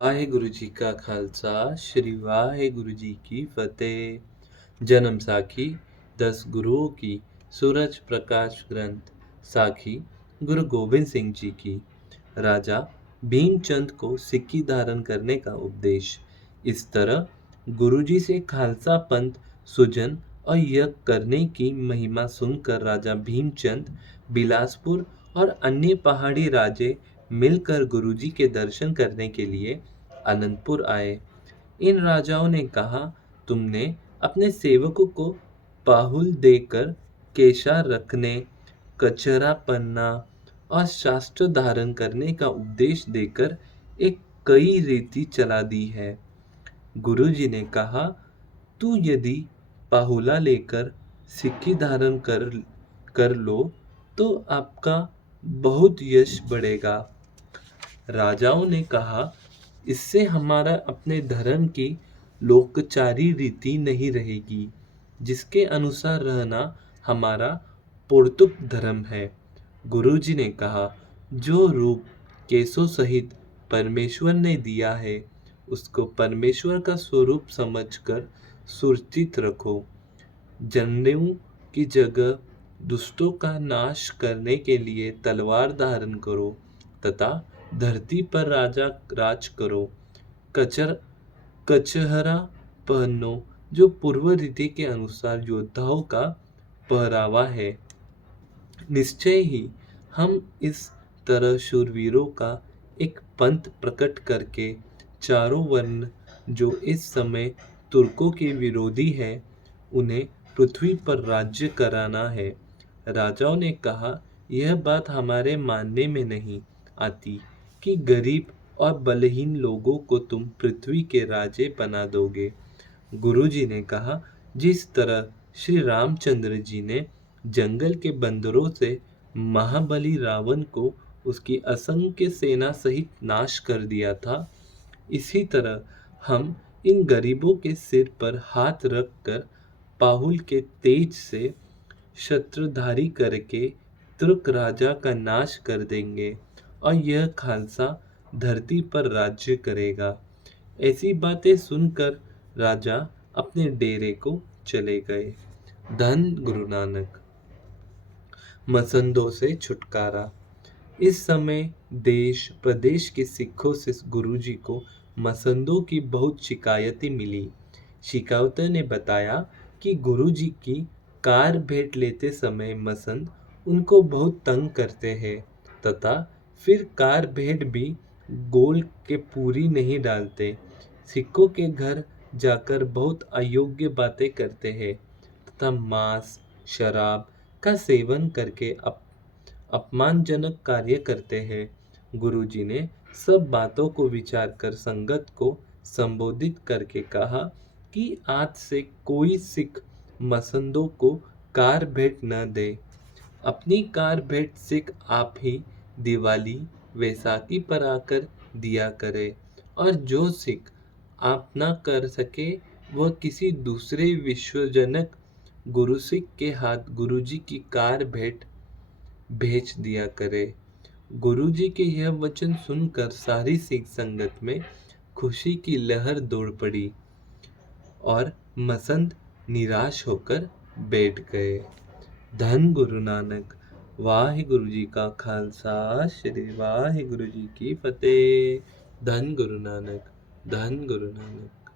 ਵਾਹਿਗੁਰੂ ਜੀ ਕਾ ਖਾਲਸਾ ਸ਼੍ਰੀ ਵਾਹਿਗੁਰੂ ਜੀ ਕੀ ਫਤਿਹ। जन्म साखी 10 गुरुओं की सूरज प्रकाश ग्रंथ साखी गुरु गोविंद सिंह जी की। राजा भीमचंद को सिक्की धारण करने का उपदेश। इस तरह गुरुजी से खालसा पंथ सुजन और यज्ञ करने की महिमा सुनकर राजा भीमचंद बिलासपुर और अन्य पहाड़ी राजे मिलकर गुरुजी के दर्शन करने के लिए अनंतपुर आए। इन राजाओं ने कहा, तुमने अपने सेवकों को पाहुल देकर केशा रखने, कचरा पहनना और शास्त्र धारण करने का उपदेश देकर एक कई रीति चला दी है। गुरुजी ने कहा, तू यदि पाहुला लेकर सिक्की धारण कर लो तो आपका बहुत यश बढ़ेगा। राजाओं ने कहा, इससे हमारा अपने धर्म की लोकचारी रीति नहीं रहेगी, जिसके अनुसार रहना हमारा पौतुक धर्म है। गुरुजी ने कहा, जो रूप केशों सहित परमेश्वर ने दिया है, उसको परमेश्वर का स्वरूप समझकर सुरक्षित रखो। जनेऊ की जगह दुष्टों का नाश करने के लिए तलवार धारण करो तथा धरती पर राज करो। कचर कचहरा पहनो, जो पूर्व रीति के अनुसार योद्धाओं का पहरावा है। निश्चय ही हम इस तरह शूरवीरों का एक पंथ प्रकट करके चारों वर्ण जो इस समय तुर्कों के विरोधी है, उन्हें पृथ्वी पर राज्य कराना है। राजाओं ने कहा, यह बात हमारे मानने में नहीं आती कि गरीब और बलहीन लोगों को तुम पृथ्वी के राजे बना दोगे। गुरुजी ने कहा, जिस तरह श्री रामचंद्र जी ने जंगल के बंदरों से महाबली रावण को उसकी असंख्य सेना सहित नाश कर दिया था, इसी तरह हम इन गरीबों के सिर पर हाथ रख कर पाहुल के तेज से शस्त्रधारी करके तुर्क राजा का नाश कर देंगे और यह खालसा धरती पर राज्य करेगा। ऐसी बातें सुनकर राजा अपने डेरे को चले गए। धन गुरु नानक। मसंदों से छुटकारा। इस समय देश प्रदेश के सिखों से गुरुजी को मसंदों की बहुत शिकायतें मिली। शिकायतों ने बताया कि गुरुजी की कार भेंट लेते समय मसंद उनको बहुत तंग करते हैं तथा फिर कार भेंट भी गोल के पूरी नहीं डालते। सिखों के घर जाकर बहुत अयोग्य बातें करते हैं तथा मांस शराब का सेवन करके अपमानजनक कार्य करते हैं। गुरुजी ने सब बातों को विचार कर संगत को संबोधित करके कहा कि आज से कोई सिख मसंदों को कार भेंट न दे। अपनी कार भेंट सिख आप ही दिवाली वैसाखी पर आकर दिया करे और जो सिख आप ना कर सके वह किसी दूसरे विश्वजनक गुरु सिख के हाथ गुरुजी की कार भेंट भेज दिया करे। गुरुजी के यह वचन सुनकर सारी सिख संगत में खुशी की लहर दौड़ पड़ी और मसंद निराश होकर बैठ गए। धन गुरु नानक। वाहिगुरु जी का खालसा श्री वाहिगुरु जी की फतेह। धन गुरु नानक। धन गुरु नानक।